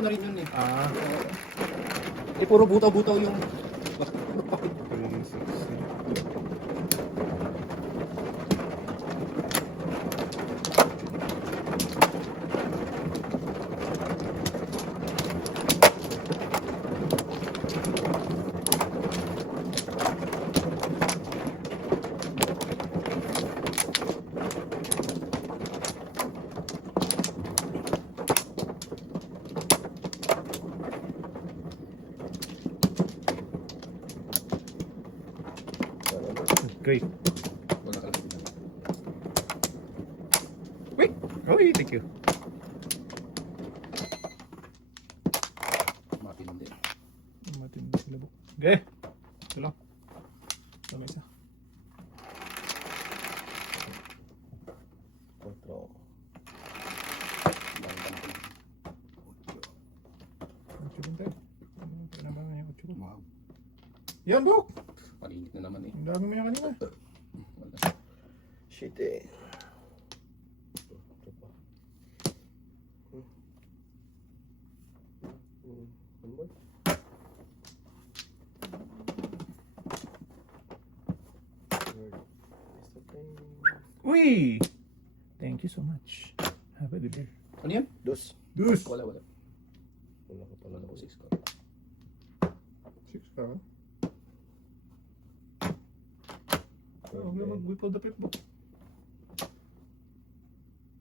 na rin yun eh. Ah, Eh, puro butaw-butaw yung... 360. Okay. Wala ka lang. Wait! Uy, thank you. Matindi. Matindi sila po. Okay. Ito lang. Ito lang isa. Otro. Ocho din tayo. Ano naman yung ocho ko? Wow. Yan, Bok! Palinit na naman eh. Ang dami mo yan kanina. Wala. Shit eh. Uy! Thank you so much. Have a good day. Ano yan? Dos. Dus! Wala, wala. Wala ko pala Wala na ko 6 ko. 6 ka. Huwag na mag-whip of the pip, Bok.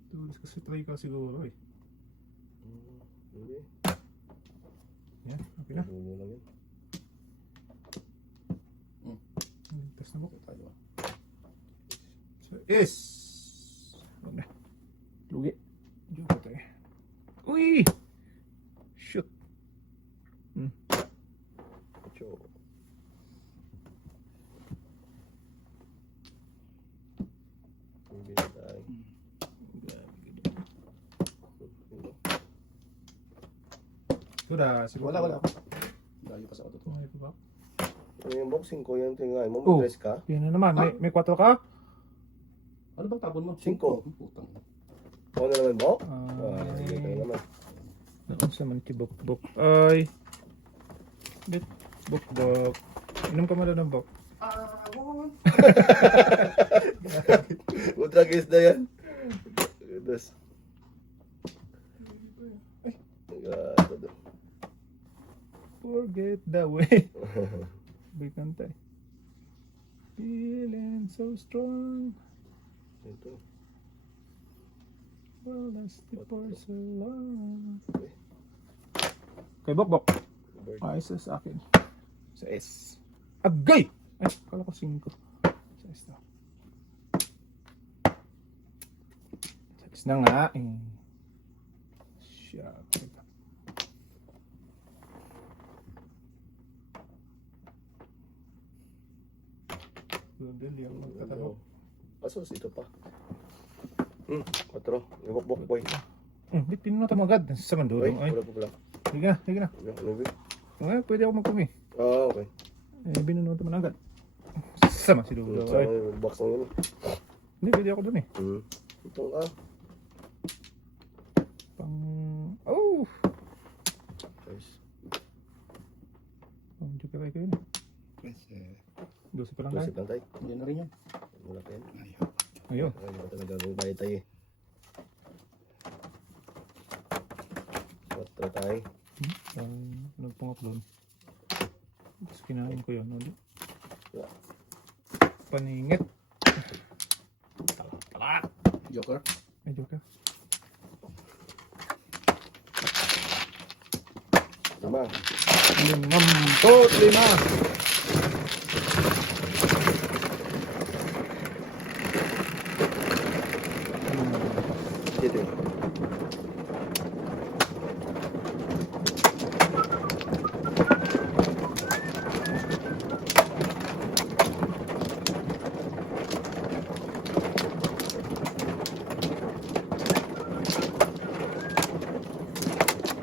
Tulis kasi try ka siguro eh. Hindi. Yan, okay na. Hindi lang yun. Ligtas na, Bok. Ito tayo. So, is! Huwag na. Lugi. Joke tayo. Uy! Shoot! Ocho. Hindi na tayo. Ito na, siguro. Wala, wala. Layo pa sa auto to. Tumayo pa ba? Ano yung boxing ko? Yung tingay mo. Oh. Mag-dress ka? Yan na naman. May 4 ka? Ano bang tabon mo? 5. Putang. Ako na naman, Bok? Sige Ay. tayo naman. Naon sa man kibok-bok. Ay. Bit. Bok-bok. Inom ka muna ng bok. Ultra guys na yan. Dos. God. Forget the way. Bigan tayo. Feeling so strong. Ito. Well, that's the for so long. Kay Bok-bok. Ay, isa sa akin. Sa S. Agay! Ay, kala ko 5. Sa S na. Sa S na nga eh. Siya. Dali ang magtatanong. Asos, ito pa. 4. Yung bok boy. Bit, pinuno mo agad. Sa Uy, mandurong. Ay, wala pa pala. sige na, sige na. Ano ba? Ay, pwede ako magkumi. Ah, okay. Eh, binunuto mo na agad. Sama si Dulo. Sa Ay, box na yun. hindi, pwede ako dun eh. Ito Pang... Oh! Guys. Pang joker ay kayo na. Yes, eh. 12 pa lang Tusip tayo. lang tayo. Yan na rin yan. Wala pa yan. Ayaw. Ayun. Ay, wala talaga kung kaya tayo eh. 4 tayo. Nagpangak doon. Tapos kinain ko yun. Ano? Yeah. Paningit. Tala! Joker. Ay, joker. 5. 5. Dito.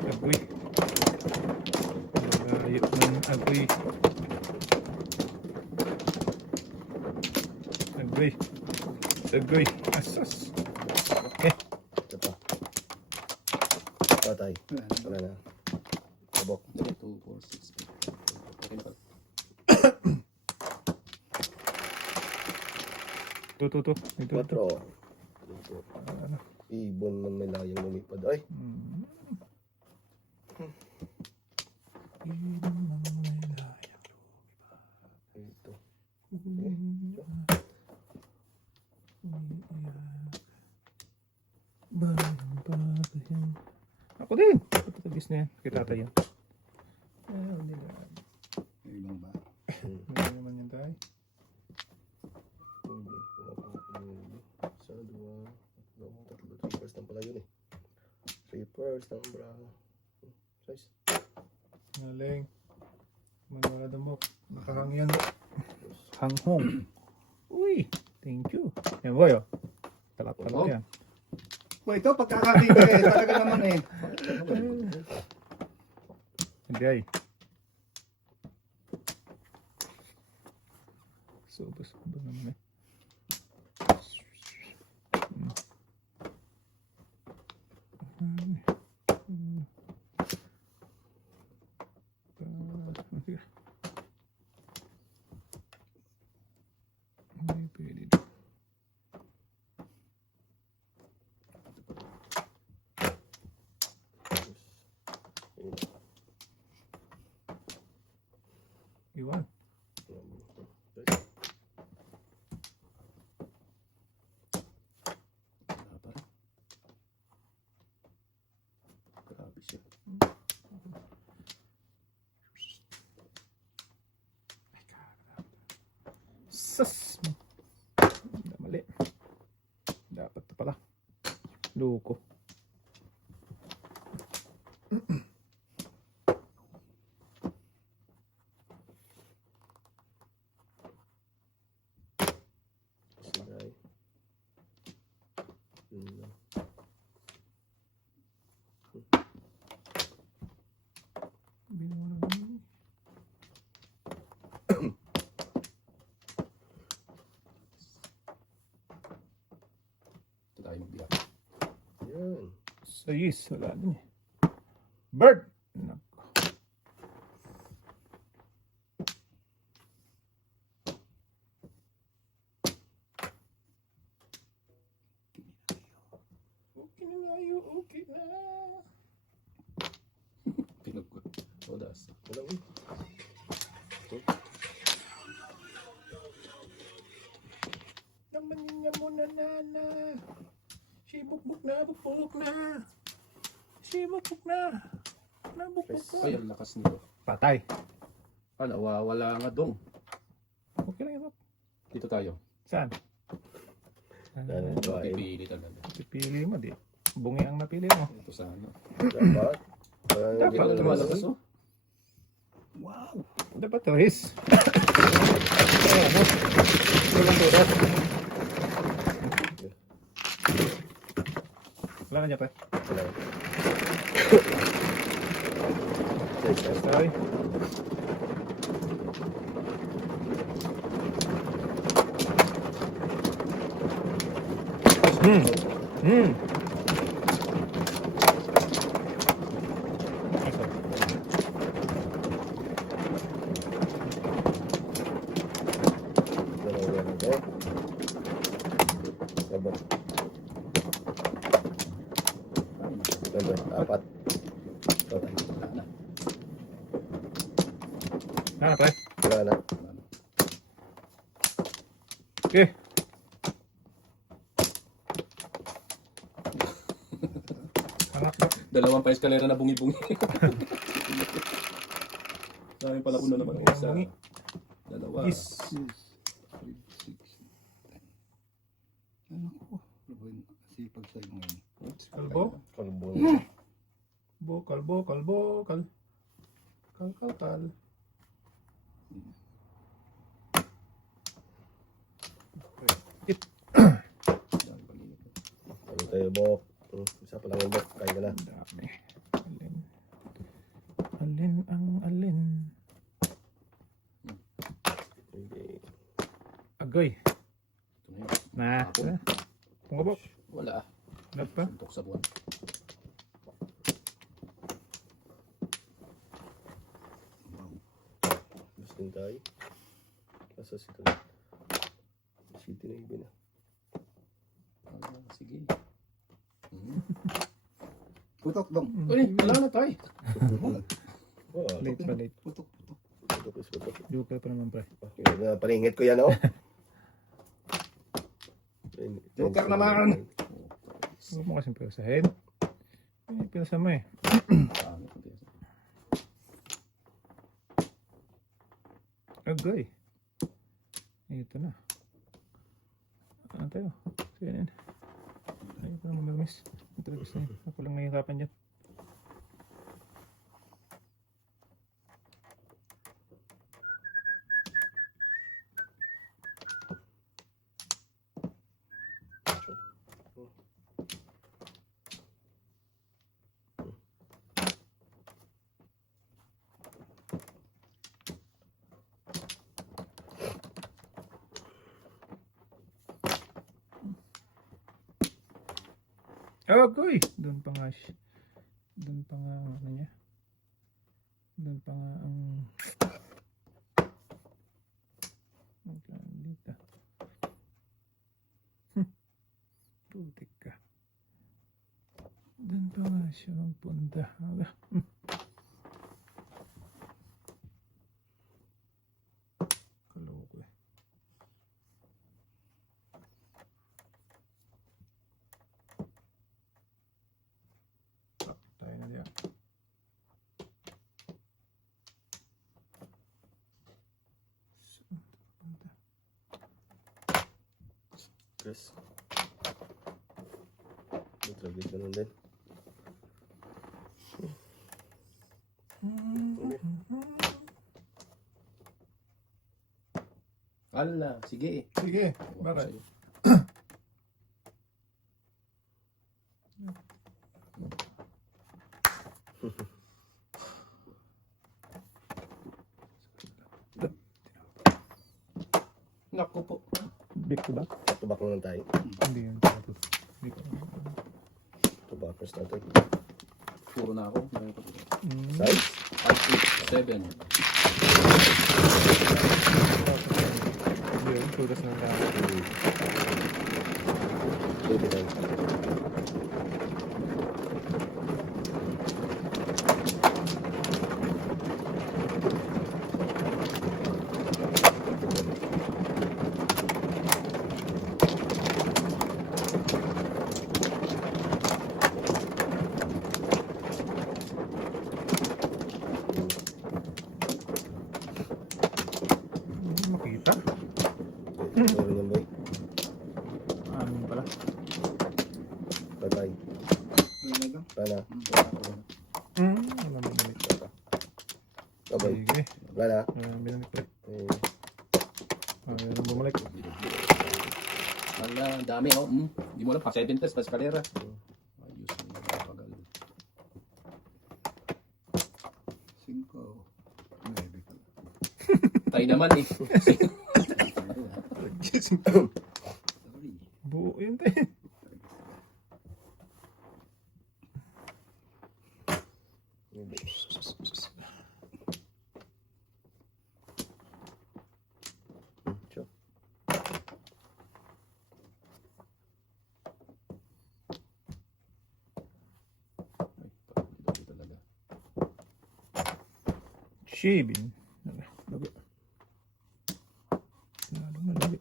Agoy. Layo ng agoy. Agoy. Agoy. Asas. Okay. Ito pa. Patay. Wala na. Bok. 2, 4, 6, 8, 9, 10. Okay na pala. Ito. Ito. 4. Ibon na may layang lumipad. Ay! Ito. Ako din. Patagis na yan. Kita tayo. Yung ibang ba? Hindi naman yan tayo. Isa, dua, dalawang, tatlo. 3 pairs lang pala yun eh. 3 pairs ng bra. Size. Galing. Manwala mo. Nakahang yan. Hanghong. Uy. Thank you. Yan boy oh. Talap-talap yan. Boy, ito pagkakating ko eh. Talaga naman eh. Hindi ay. Sobra naman eh. Hindi pwede. Iwan. Grabe siya. Sas! Mali. Dapat ito pala. Loko. Sinay. Ito tayo magbiyak. Yan. Sayis. Wala din eh. Bird! Nako. Okay na tayo. Okay na. Pinagkot. Odas. Wala eh. Naman niya muna nana. Si bukbuk na, bukbuk na. Si bukbuk na. Nabukbuk na. Ay, ang lakas nito. Patay. Ah, nawawala nga dong. Okay lang ito. Dito tayo. Saan? Yan, bahay. Pipili talaga. Pipili mo di. Bungi ang napili mo. Ito sa ano. Dapat. Dapat. Hindi na lumalabas oh. Wow. Dapat Riz. Ano? Walang turat. Wala na niya pa. Wala. Sorry. Hmm. Apat. Wala na. Ano pa? Wala na. Okay. Anak ba? Dalawang pa eskalera na bungi-bungi. Dami pala una naman. Isa. Bungi. Dalawa. Yes. 5, 6. Ano ko? Sipag sa'yo ngayon. Kalbo? Kalbo. Kalbo. Kal. Dami palinit. Ano tayo, Bok? Isa pa lang yung Bok. Kain ka na. Dami. Alin ang alin? Okay. Agoy. Ito na yun. Na. Pungabok. Wala. Napa? Suntok sa buwan. din tayo. Nasa City na. City na ibig na. Sige. Putok dong. Uy, wala na tayo. Wow. Late pa, late. Putok. Putok. Joker pa naman, pre. Paringit ko yan, oh. Joker naman. Huwag mo kasing pila sa head. Pila sa mo eh. Agay. Ito na. Ano tayo? Sige na yan. Ay, ito na mamamis. Ito na gusto niya. Ako lang nahihirapan dyan. Agoy! Doon pa nga siya. Doon pa nga ang ano niya. Doon pa nga ang... dito. Putik ka. Doon pa nga siya magpunta. Kaloko eh. Tayo na diyan. Chris. Tragit ka nun din. Ala, sige. Sige, bakit? Naku po. Back to back? Tubak mo lang tayo. Hindi yun. Hindi ko. Tubakers natin. Puro na ako. Size? 5, 6, 7. Hindi yun. Tugas ng tao. Pwede tayo. Hindi makita. Meron yan, boy. Amin pala. Patay. Wala. Wala mo ulit. Babay. Sige. Wala. Binalik ulit. Eh, Meron bumalik. Ala, dami oh. Hindi mo lang pa 7 test pa eskalera. Ayos na pagal. 5. Tayo naman eh. Buo yun tayo. Chop. Ay, talaga. Shaving. Labi. Lalo na labi.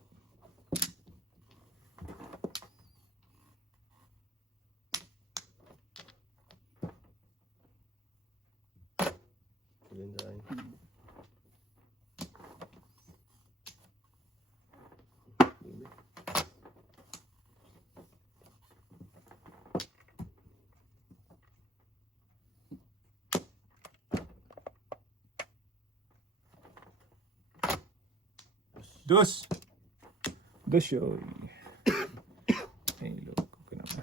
Yun tayo. Dos. Dos yun. Ay, loko ko naman.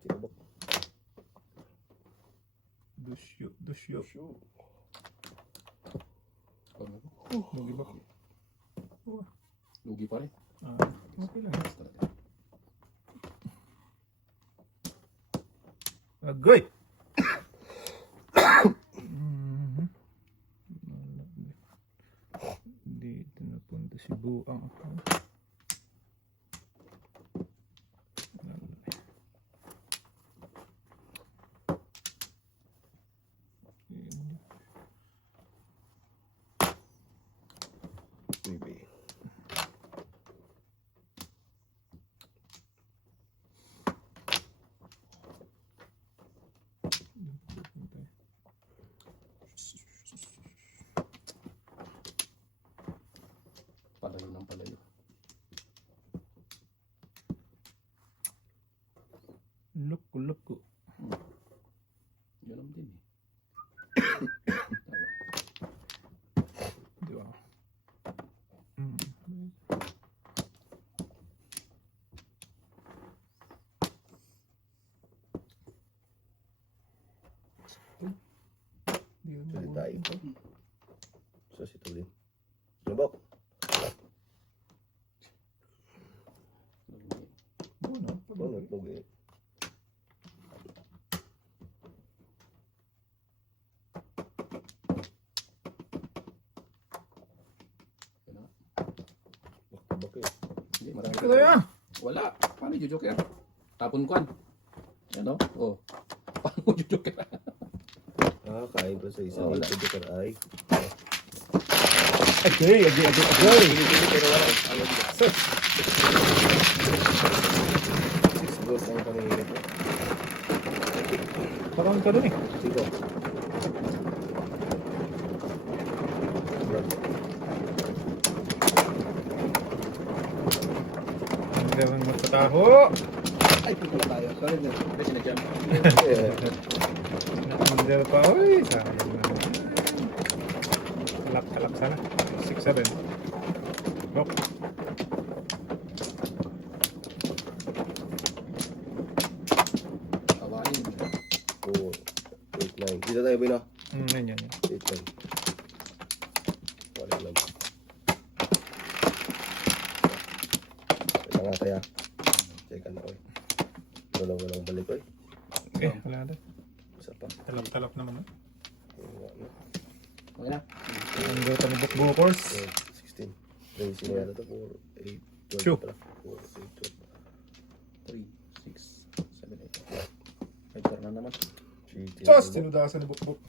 Tinubok. Dos yun. Dos yun. Lugi ba? Lugi pa rin. Okay lang. Agoy! si Buang. Maybe. Palayo ng palayo. Loko. Yun naman din eh. Di ba? Pwede tayo. So, si Tulin. Nabok. Buno. Ano, tugi. Bakit? Hindi, marami. Ito yan. Wala. Paano yung joker? Tapon kwan. Yan o. Oh. Paano yung joker? Kain pa sa isang Wala. ito ka ay. Agay. Siguro ang kanina po. Parang ka dun eh. Sige. Hindi naman magpataho. Ay, pula tayo. Sorry na. Kasi nag-jump. Nakandel pa. Uy, sayang naman. Kalak sana. 6-7. Bok. Kawain. 4, 8, 9. Dito tayo, Bino. Yan. 8, 9. Wala lang. Teka nga tayo. Teka na, oy. Walang balik, oy. Wala na. Isa pa. Talap naman. Okay na. Ang gata ni Bukbukers. 16. Raising na yata ito. 4, 8, 12 Two. pala. 4, 8, 3, 12. 6, 7, 8. 5 na naman. 3, 10. Sos! Tinudasan ni Bukbuk.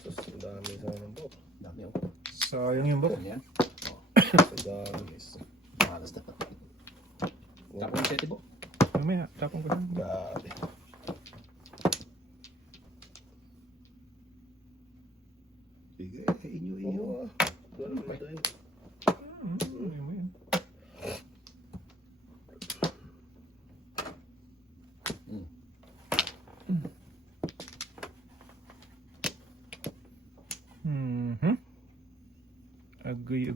Sos, ang dami sa ng bok. Dami o. Sayang yung Buk. Yan. Ang dami. Yes. Mahalas na. Tapos yung seti po. Mamaya, tapong ko na. Grabe. Sige, inyo. Oo. Doon naman tayo. Agoy.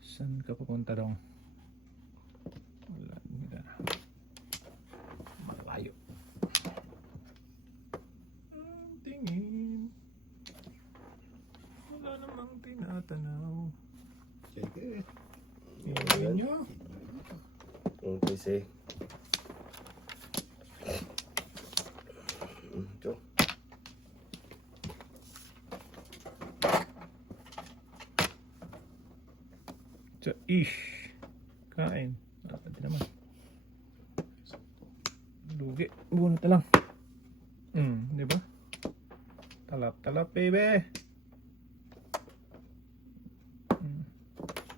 Saan ka pupunta daw? Wala nila. Malayo. Ang tingin. Wala namang tinatanaw. Sige. Iyan nyo. Okay, say. Ito. Ish. Kain. Dapat din naman. Lugi. Bunot na lang. Di ba? Talap, baby.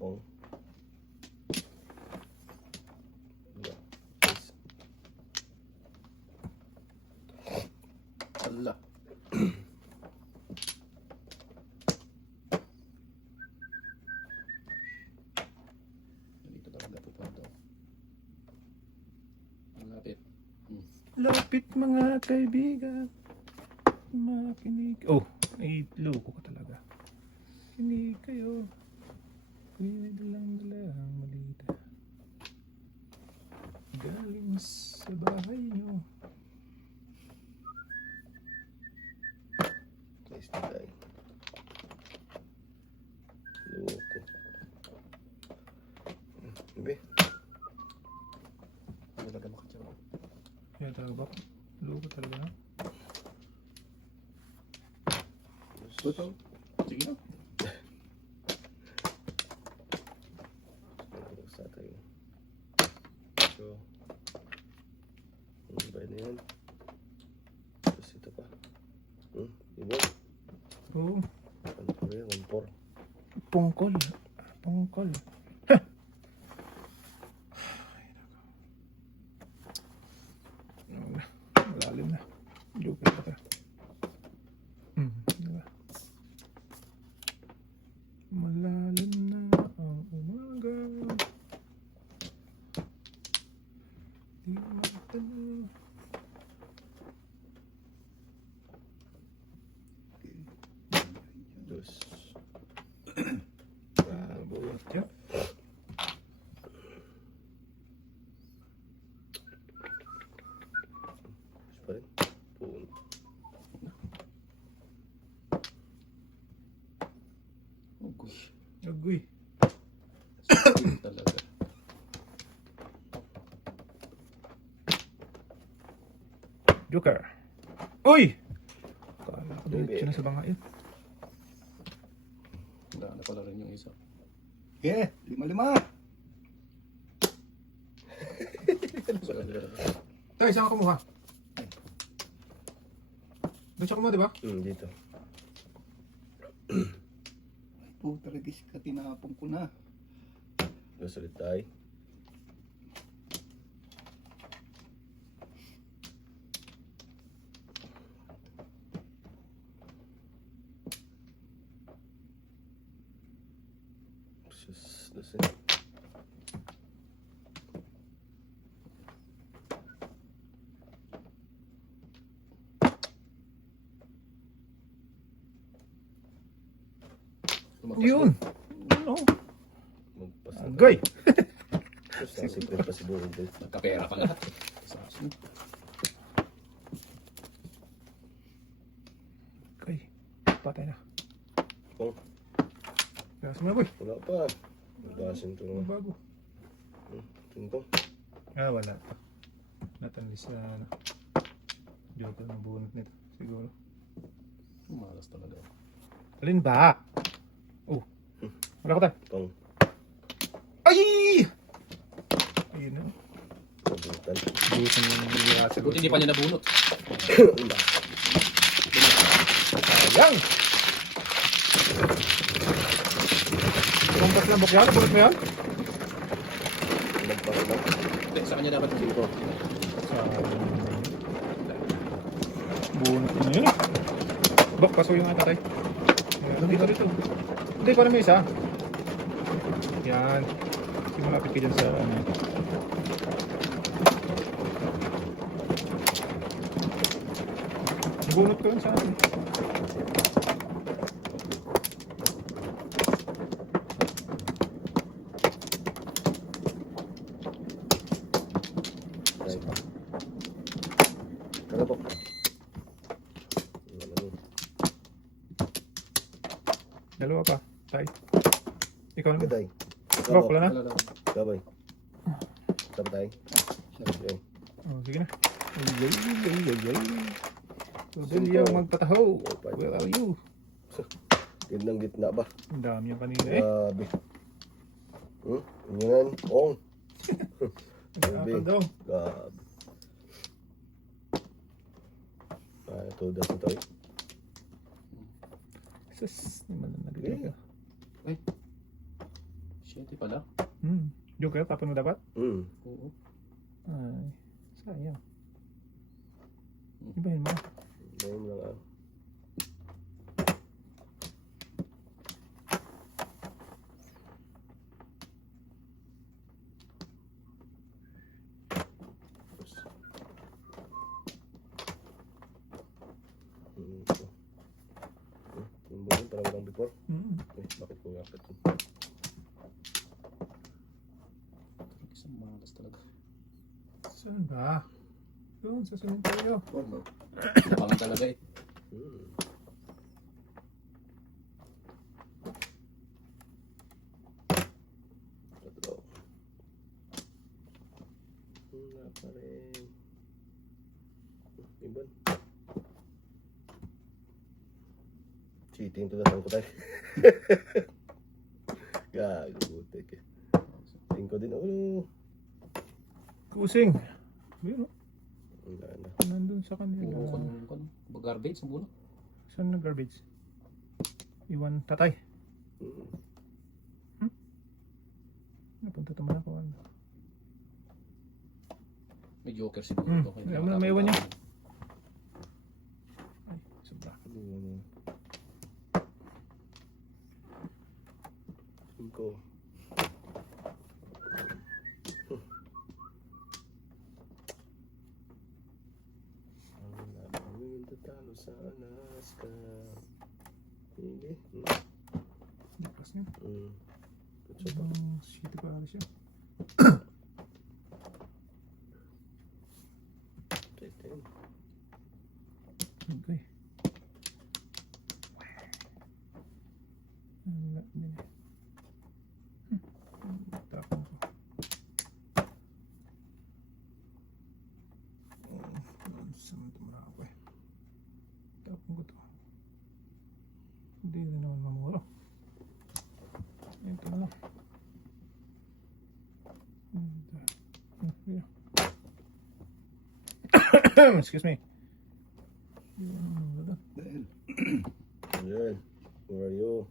Oh. Yeah. Ala. Dito talaga pupunta. Malapit. Lapit mga kaibigan. Makinig. Oh, ay loko ka talaga. Kinig kayo. May dalang malita. Galing sa bahay nyo. Nice to die. Loko. Bebe. Talaga makatsawa. Kaya talaga ba? Loko talaga. Tuto. Sige na. yan. Tapos ito pa. Ibon. Oo. Ano pa rin? 1-4. Pungkol. Pungkol. Malalim na. Joker pa ka. Diba? Malalim na ang umaga. Di matalo. Dos. Yep. Tapos pa rin. Puno. Ugoy. Agoy. Sakit talaga. Joker. Uy! Kala ko diretso na sa bangay. Wala na pala rin yung isa. Yeah, 5-5. Tay, saan ka kumuha? Doon siya kumuha, di ba? Dito. Puta regis ka, tinapong ko na. Dos ulit tayo. Sus, dos eh. Lumabas Yun. mo. Ano? Magpas na. Agoy. Tapos nasipin pa siguro din. Nagkapera pa lahat. Sasun. Agoy. Patay na. Oh, Gas mo na, boy. wala pa. Magasin ito Ang nga. bago. Ito. Ah, wala pa. Natanlis na ano. Joker ng bunot nito. Siguro. Malas talaga. Alin ba? Oh. Wala ko tayo. Pang Ay! Ayun na. pabutan. Busan yung nilasa. Buti hindi pa niya nabunot. Sayang! Kumpas na bok yan? Bunot mo yan? Nagpas na. Hindi, sa kanya dapat yung 5. Bunot na yun. Bok, paso yung tatay. Ayan, dito. Hindi, parang may isa. Yan. Sige, malapit ka dyan sa ano. Bunot ko yun sa akin. Tayo pa. Kalabok. Dalawa pa. Tay. Ikaw naman. Gaday. Bok, wala na? Wala lang. Gabay. Tama tayo. Okay. Oh, sige na. Ay. Pwede yung magpataho. Where are you? Gandang gitna ba? Ang dami yung kanina eh. Grabe. Yan. Ong. Nag-aapal daw. Grabe. Ito daw ito eh. Sus, naman na nag-joker. Shit, pala. Joker, tapon mo dapat? Oo. Ay, sayang. Ibahin mo. Ngayon lang ah. Yung buwan, parang walang before. Bakit ko yapit? Isang malas talaga. Saan ba? Doon, sa cemetery. Labangan talaga eh. Tatlo. Wala pa rin. Iban. Cheating to the sangko tayo. Gago, butik eh. Tingko din. Oh, Kusing. Yun, oh. wala na. doon sa kanila. Puro garbage ang bulak. Saan na garbage? Iwan tatay. Napunta naman ako. May joker siguro to. May iwan niya. Ay, sobra. Cinco. Ang namin tatalo sa Alaska. Hindi. Hindi plus niya. Kutso pa. Shitty pa lang siya. Ten. Okay. Wala din eh. Tapon ko. Saan tumura ako eh. Tapon ko to. Hindi na naman mamuro. Ito na lang. Excuse me. Ayan. Where are you?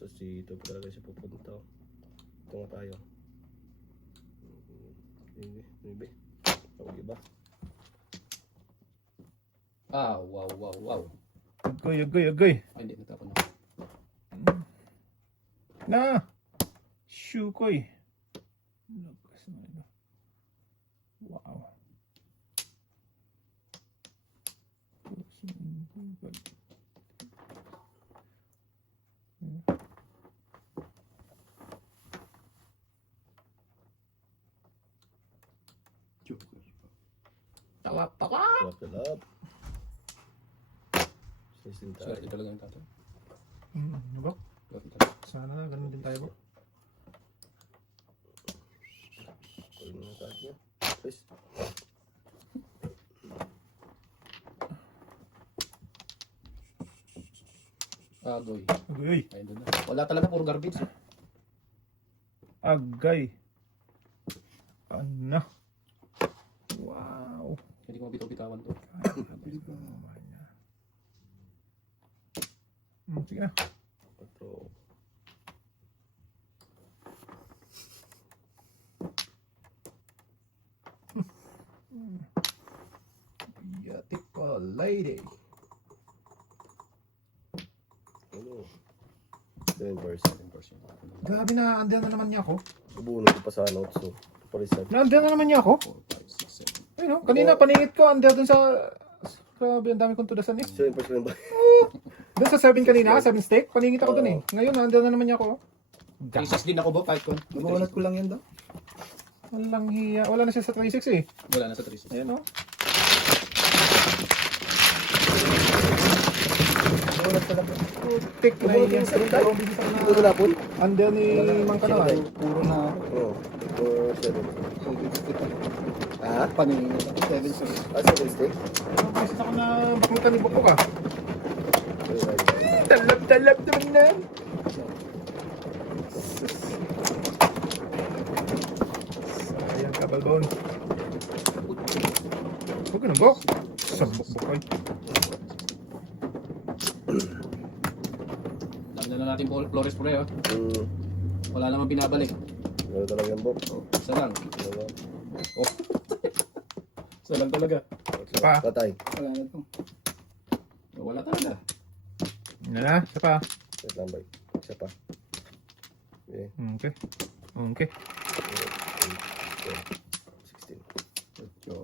So, dito pa talaga siya pupunta. Ito nga tayo. Maybe. Tawag iba. Ah, wow. Agoy. Ay, hindi, natapon ako. Na! Shukoy. Wow. Talap! Talap. Sisin tayo. Swerte talaga yung tatay. Bok? Swerte talaga. Sana ganun din tayo, Bok. Kunin mo na tayo niya. Please. Agoy. Agoy. Ayun doon na. Wala talaga, puro garbage. Agay. Ano? Wow. Hindi ko mabitaw-bitawan to. Sige na. Ito. Beautiful lady. Ano? 10%. Grabe na, andiyan na naman niya ako. Subuno ko pa sa notes. So, palisan. Nandiyan na naman niya ako. 4, 5, 6, 7. Ayun, kanina paningit ko, andiyan dun sa... Grabe, ang dami kong tudasan eh. 7% ba? Doon sa 7 kanina, 7 steak, paningit ako dun eh. Ngayon, nandiyan na naman niya ako. Traces din ako ba, kahit ko. Nabuunat ko lang yan daw. Walang hiya. Wala na siya sa 36 eh. Wala na sa traces. Ayun o. Nabuunat ko lang. Putik na yan. Puro na po? Andiyan ni Mang Kanoy. Puro na. Oo. 4, 7. Ha? Paningin. 7 sa Ah, 7 steak? Kasi ako na baklutan ni Bukok ah. Okay, right. Talab naman na. Sayang kabalbon. Huwag ka na, Bok. Sabok ay. Dami na lang natin Flores Pre, oh. Hmm. Wala namang binabalik. Gano'n talaga yung bok. Isa lang. Dalawa. Oh. Isa lang talaga. Pa. Patay. Wala na to. Wala talaga. Yan na, isa pa. Wait lang, bye. Isa pa. Okay. Okay. Okay. 16. 10.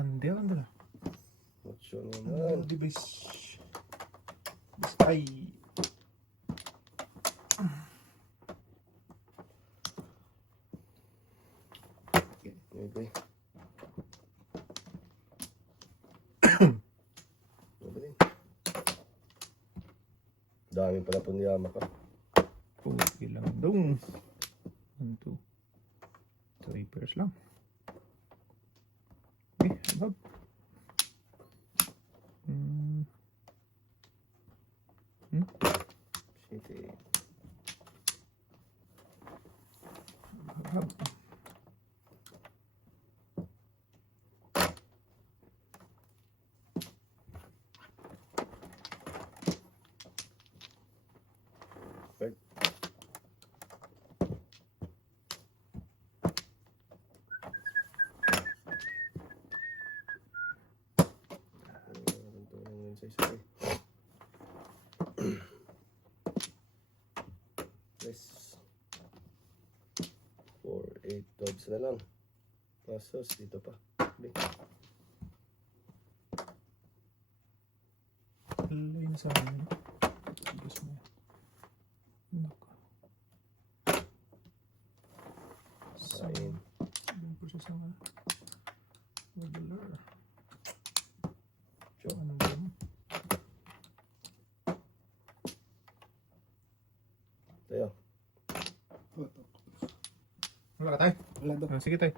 Andel. Macho naman. Di base. Ay. Okay. Magaling. Dami pala po niyama ka. Okay lang dong. 1, 2, 3 pairs lang. Okay, above. City. Above. Sige. Yes. 4, 8 dogs na lang. Kasos, dito pa. Big. Alay na sa akin. Gusto mo. Nako. Sain. Yung po siya sa regular. Joke. Anong ba mo? Tayo. Wala ka tayo? Wala daw. Sige tayo.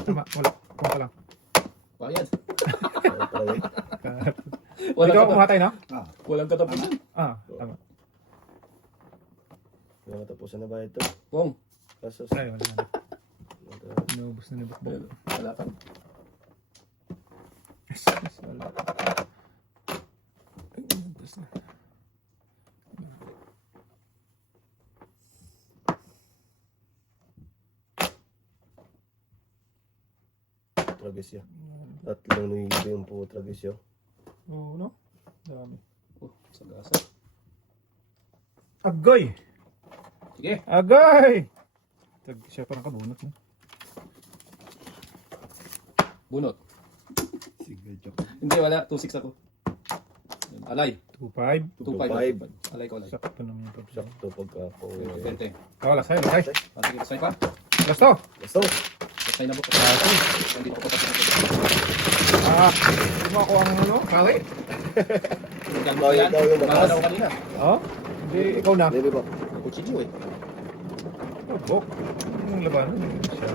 Tama, wala. Kuha ka lang. Bayad. Ano pala yun? Hindi ka kumahatay, no? Ah, Walang katapusan. Tama. Nakatapusan na ba ito? Pong. Kasos. Ay, wala na. Inubos na ni Bakbak. Wala pa. Yes, wala. Ay, inubos na. Tragisyo. Tatlong nuhibo yung po tragisyo. Oo, no? Dami. Oh, sagasa. Agoy! Sige. Agoy! Siya parang kabunot, no? Bunot. sige, joke. Hindi, wala. 2-6 ako. Alay. 2-5. 2-5. Alay ko, alay. Sakto naman yung pagsak. Sakto pagka po. 20. Wala sa'yo, lasay. Sige, pasay pa. Lasto! Gusto! Pasay na po. Nandito ko pa sa Hindi mo ako ang ano, kari? Daw yung Mga batas. daw kanina. Oo? Hindi, ikaw na. Baby ba? Kuchidyo eh. Bok. Yung labanan. Siya.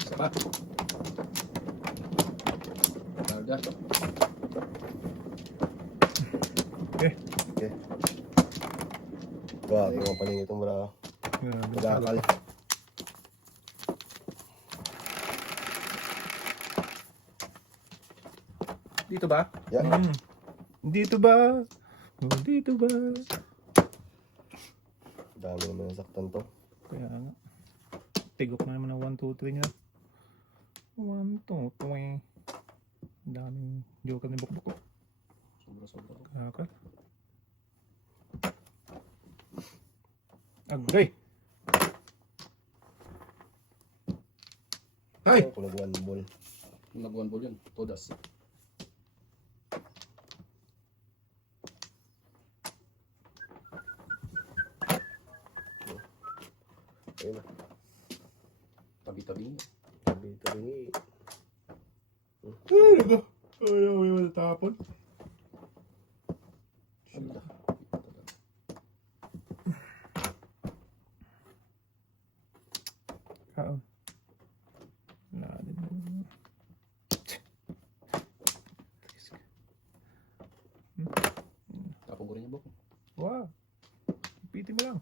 Isa pa. Larga. Okay. Okay. Grabe mga paling itong mura. Magkakal. Dito ba? Yan. Dito ba? Oh, dito ba? Dami naman nasaktan to. Kaya nga. Tigok na naman ng 1, 2, 3 niya. 1, 2, 3. Ang daming joker ni Bukbuk. Sobra-sobra. Kaka. Agay! Ay! Kung nag-one ball. Kung nag-one ball yun, todas. Ayun na. Tabi-tabi niya. Tabi-tabi. Ay, naku. Ayaw, ayaw, natapon. Kabila. Oo. Wala din naman. Tapon ko rin yung buko. Wow. Piti mo lang.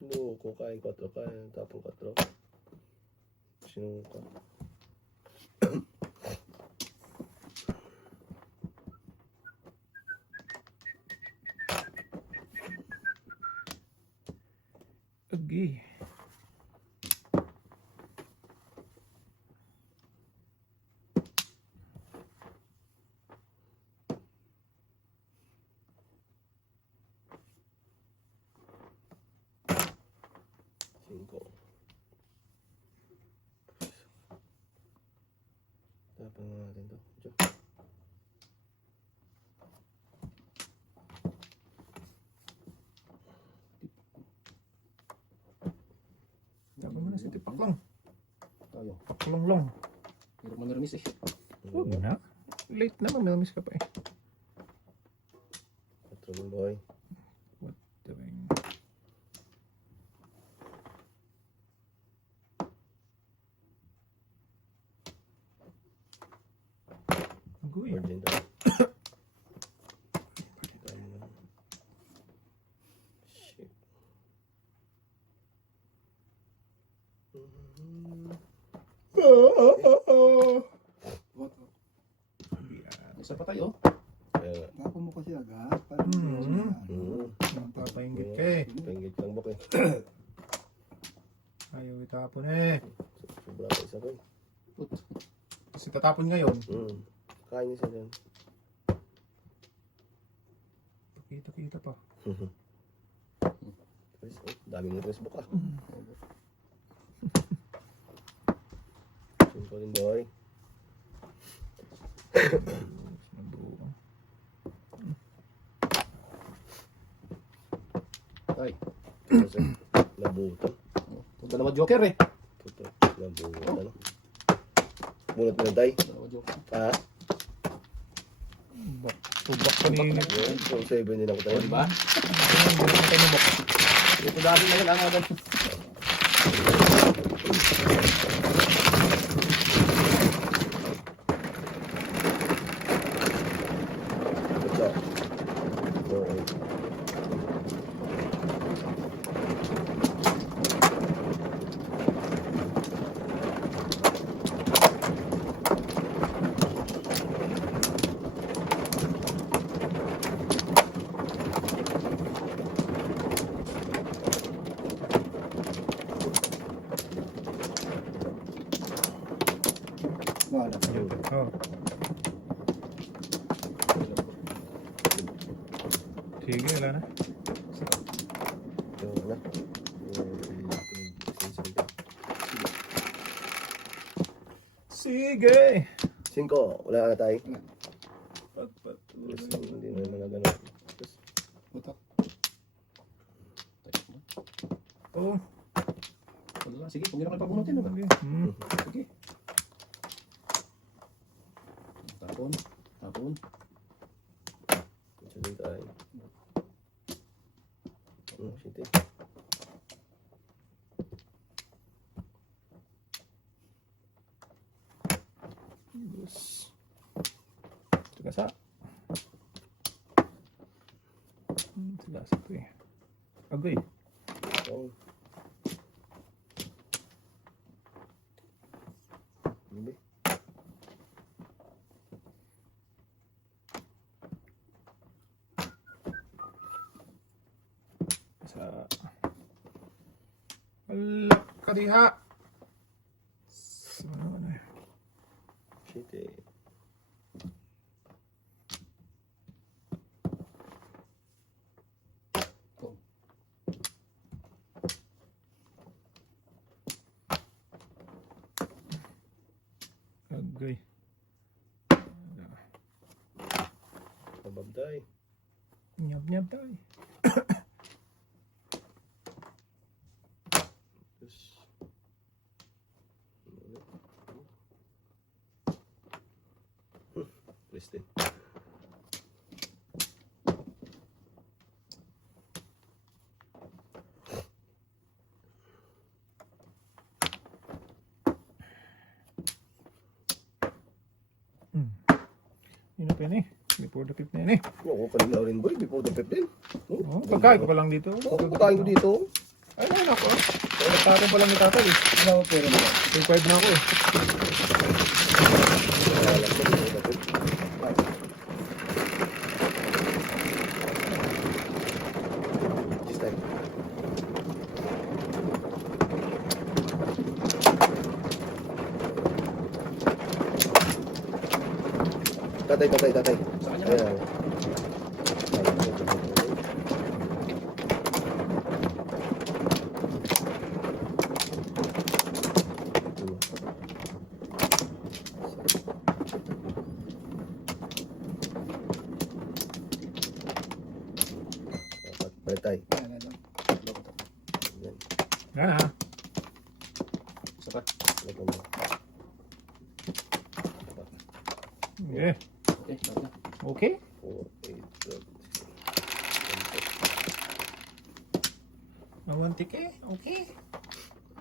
No, kung kain 4, kain tapong 4. Sinuka. Agay. Cinco. Tapang na natin to. Diyo. Tapos mo na si Tipaklong. Tayo. Paklonglong. Hirap manirmis eh. Huwag na. Late na, mamilmis ka pa eh. 4 mo boy. What doing? Agoy. Virgin to. Dami na. Isa pa tayo. Kaya nga. Tapo mo kasi agad. Parang Papainggit ka eh. Pahingit lang bok eh. Ayaw itapon eh. Sobra pa isa ko eh. Kasi tatapon ngayon. Kain isa dyan. Kita pa. Tres, oh, daming Facebook ah. Simple din boy. Ay. Kasi nabuto. Ito dalawa joker eh. Ito, nabuto ano. Bunot mo lang tayo. Dalawa joker. Ha? Tubak kanina. So 7 din ako tayo. O, diba? Ito dati na yun, ang agad. Ito. Oo. wala. Oh. Sige, wala na. Ito na. Sige! 5. Wala ka na tayo. Pagpatuloy. Hindi na mga ganun. Utak. Oh. Wala. Sige, kung gano'n kayo pabunutin. Ano? Sige. Tapon. Tapon. Ito din tayo. Shit eh. Tigasa. Tigasa ito eh. Agoy. Oh. Bibi. Sa... Wala ka diha. Ano eh. Shit eh. Agoy. Mababday. Nyab-nyab tayo. Yes. Twisted. Yun na pa yun eh. Before the 5 na yun eh. Ako kanina rin boy, before the 15. Oh, pagkain ko pa lang dito. Oo, pagkain ko dito. Ay, naman ako. Nagtatapon pa lang ni tatay eh. Ano mo pero mo? 5 na ako eh. Alam ko before the 15. This time. Tatay. Sa kanya. Ayan. Balik tayo. Yan. Yan ha. Isa pa. Balik naman. Yeah. Okay, lahat na. Okay. 4, 8, 12. Nawantik eh. Okay.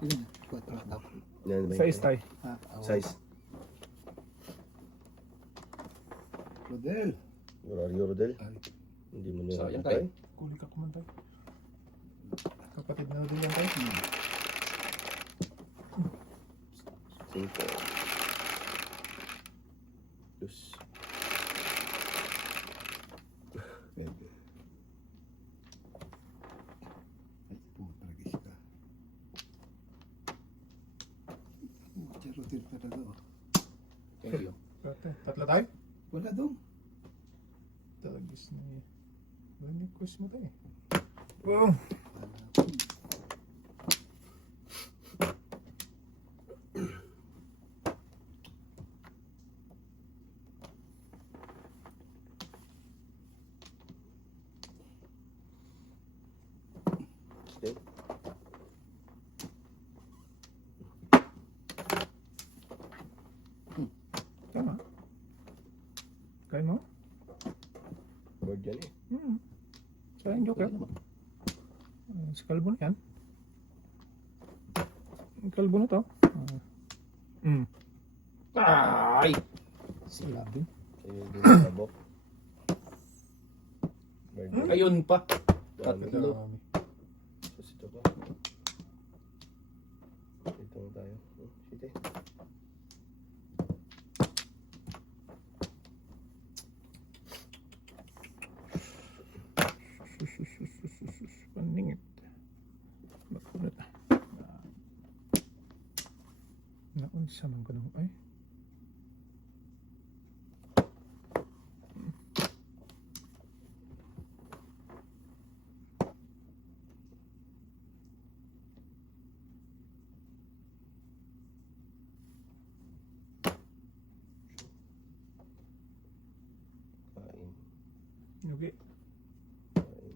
Yun. Kwat lang daw. Yan ba yun? Size tayo. Ha? Size. Rodel. Where are you, Rodel? Hindi mo nyo Sayang tayo. tayo. Kuli ka kumantay. Kapatid na din yan tayo. 5. Dos. Pwede. Ay, putragis ka. Charutin ka na daw. Thank you. Tatlo tayo? Wala daw. Talagis na eh. Balik ko mo tayo. Wow. Okay. Tama. Kaya mo? Board yan eh. Kaya yung joker. Sa kalbo na yan. Ang kalbo na to. Ay! Sabi. Sa'yo din sa bok. Board yan. Ayun pa. Dami. Tatlo. Sus, ito pa. Ito na tayo. Sige. Paningit. Bakulat. Naunsa man ko nung ay. Kain. Okay. Kain.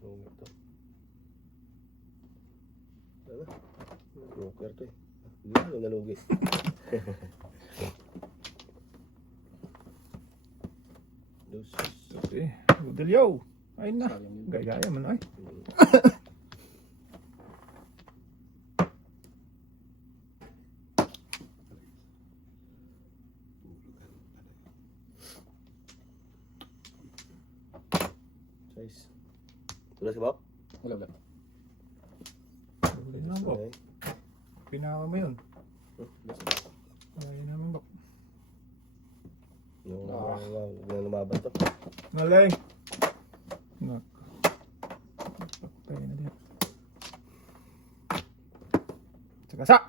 Lungit to. Ano? Joker to eh. Lalo nalugi. Dos. Okay. Budilyo. Ay na. Sayang yun. Gaya man ay. Size. Tulas ka ba? Wala, wala. Budil na po. Okay. Pinaka mo yun. Last. Ay naman ba. Yung huwag na lumaban to. Malay. Nak. Patay na din. Sagasa.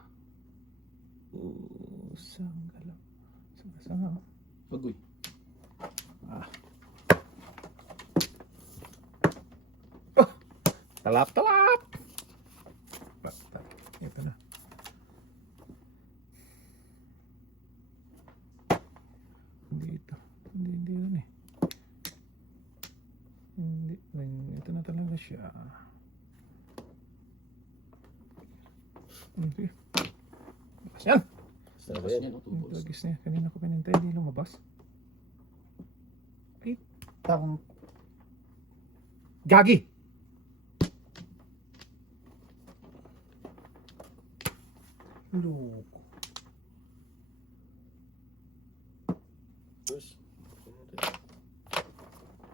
Sanggala. Sagasa nga. Bagoy. Talap, talap. Basta. Ito na. Hindi ito. Hindi yun eh. Hindi. Ito na talaga siya. Okay. Labas yan. Basta na ba Tapos yan? niya, no? Yung Tubos. plugis na yan. Kanina ko pinintay. Hindi lumabas. Ay, tang. Gagi! Loko. Dos.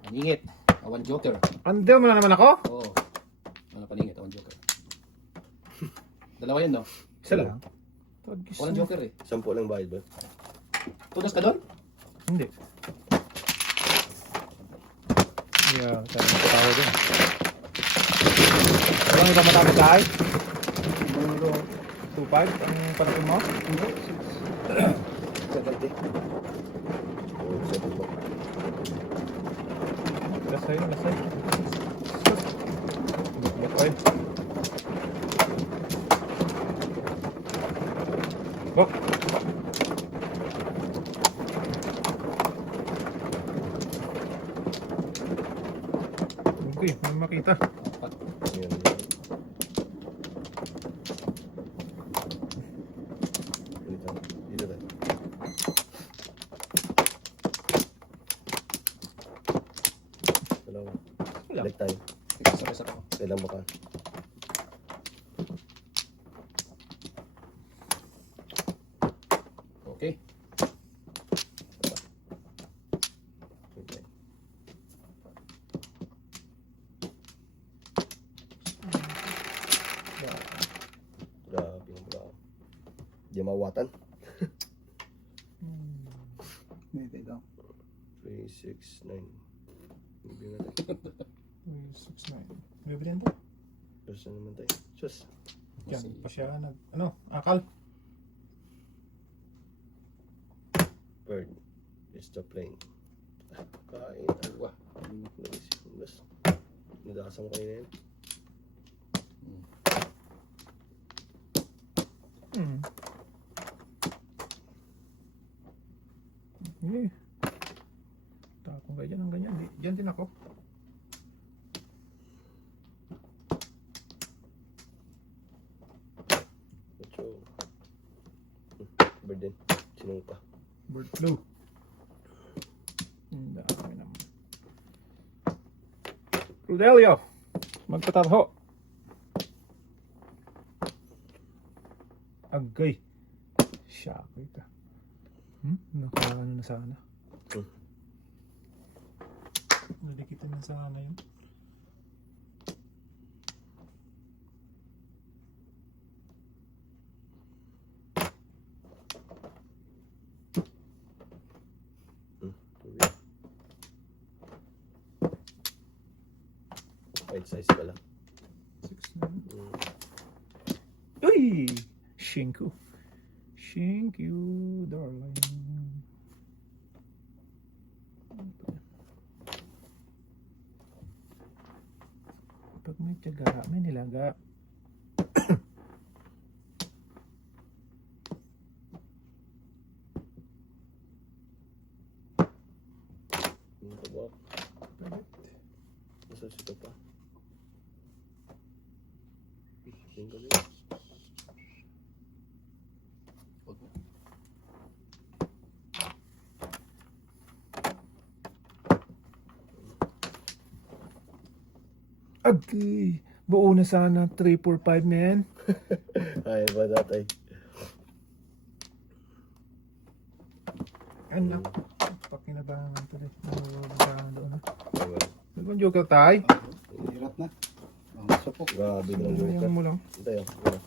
Paningit. Awan joker. Andel mo na naman ako? Oo. Ano paningit? Awan joker. Dalawa yan, no? Isa lang. Plugis Walang na. joker eh. 10 lang bayad ba? Tunas ka doon? Hindi. Yeah, tayo na tao din. Walang iba matapos ay? Siguro 2.5 ang panapin mo? 70. Oo, 70 ba? Lasay, lasay. Bukbuk Bok! Okay, may makita. Apat. Yan, yan. Dito. Dito tayo. Dalawa. Wala. Balik tayo. Isa-isa ko. Kailan ba ka? Okay. Okay. Grabe yung bra. Di mawatan. Hindi daw. 3, 6, 9. Bibigyan natin. 6-9. Bibili yan to. First na naman tayo. Sus. Yan, pa siya akal. Bird is the plane. Kain. Wah. Labis. Labis. Nadasam ko yun. Eh. Takong ganyan ang ganyan. Diyan din ako. Ocho. Bird din. Sinong pa. Bird flu. Ang dami naman. Rudelio. Magpatarho. Agay. Shakoy ka. Nakaano na sana. Nadikitin na sana yun. Right size pala. 6-9. Uy! Shinku. Thank you, darling. Pag may tiyaga, may nilaga. Ano ka ba? Palit. Nasa sito pa. Tingko din. Huwag mo. Agay! Buo na sana 3, 4, 5 na yan. Ay, ba datay? Anak. Pakinabangan lang ito rin. Nababahan doon. Ayun. Nagpang joker tayo. Hirap na. Ang supok. Grabe na lang yung Ayan mo lang. Tayo. Wala.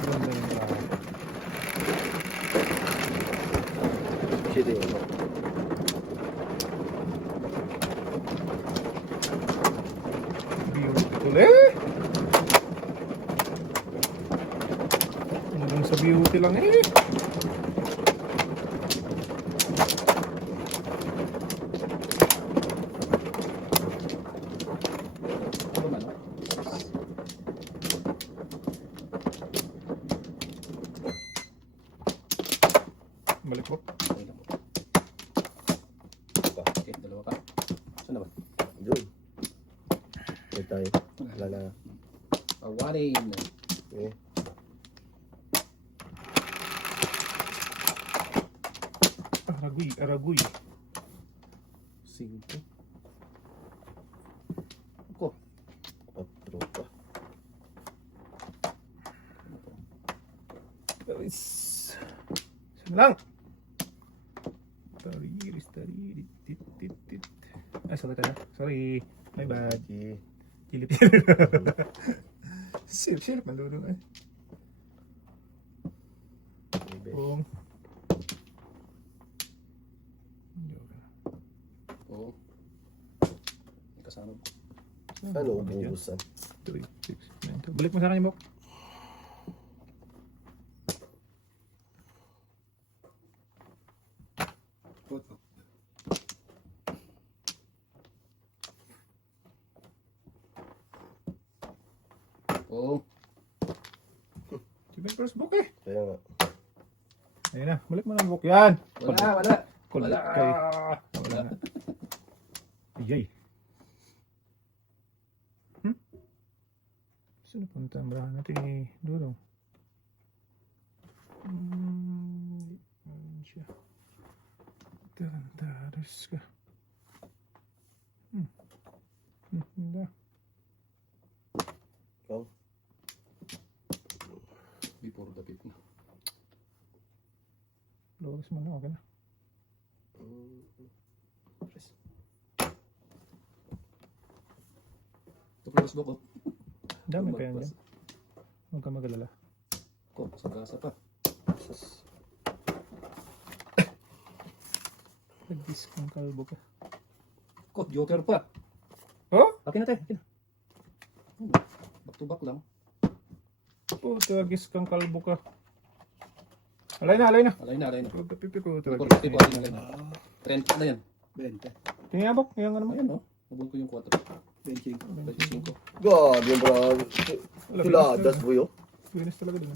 Ganda ng bahay. Shit eh. Beautiful eh! Hanggang sa beauty lang eh. Ano ba no? Balik mo. Okay lang. Okay, dalawa ka. Saan na ba? Doon. Wait tayo. Wala na. Awarin. Eh. Aragoy, aragoy. 5. Ako. Patro pa. Taris. Saan lang? Tariris, taririt, tit, tit, tit. Ay, sorry ka na. Sorry. My bad. Sige. Kilip-kilip. Sirip-sirip. Nalulung eh. Maybe. Kung. Oo. May kasama. Ano, ubusan? 3, 6, 9. Balik mo sa akin yung book. Oo. Sige, first book eh. Kaya nga. Ayun na. Balik mo na yung book yan. Wala. Kulit Wala. kayo. Wala. Ayay. Saan napunta ang brahan natin eh? Dulong. Ayun siya. Tarantaras ka. Hindi. Oh. Before the pit na. Logos mo na. Okay na. Press. Ito close book oh. Dami pa yan dyan. Huwag ka mag-alala. Ko, sa gasa pa. Sus. Nag-disc ang kalbo ka. Ko, joker pa. Oh? Akin na tayo. Akin na. Back to back lang. Puto, agis kang kalbo ka. Alay na, alay na. Alay na, alay na. Huwag ka pipiputo. Korte po, alay na. 30 na yan. 20. Tingnan bok, yung ano mo. Ayan, no? Nabul ko yung 4. 25. 25. God, yung bro. Wala, Hiladas po yun. Pinis talaga din.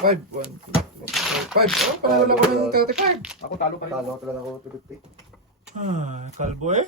5, 1, 2, 5. Oh, panalo lang ako ng 35. Ako talo pa rin. Talo talaga ako 250. Ah, kalbo eh.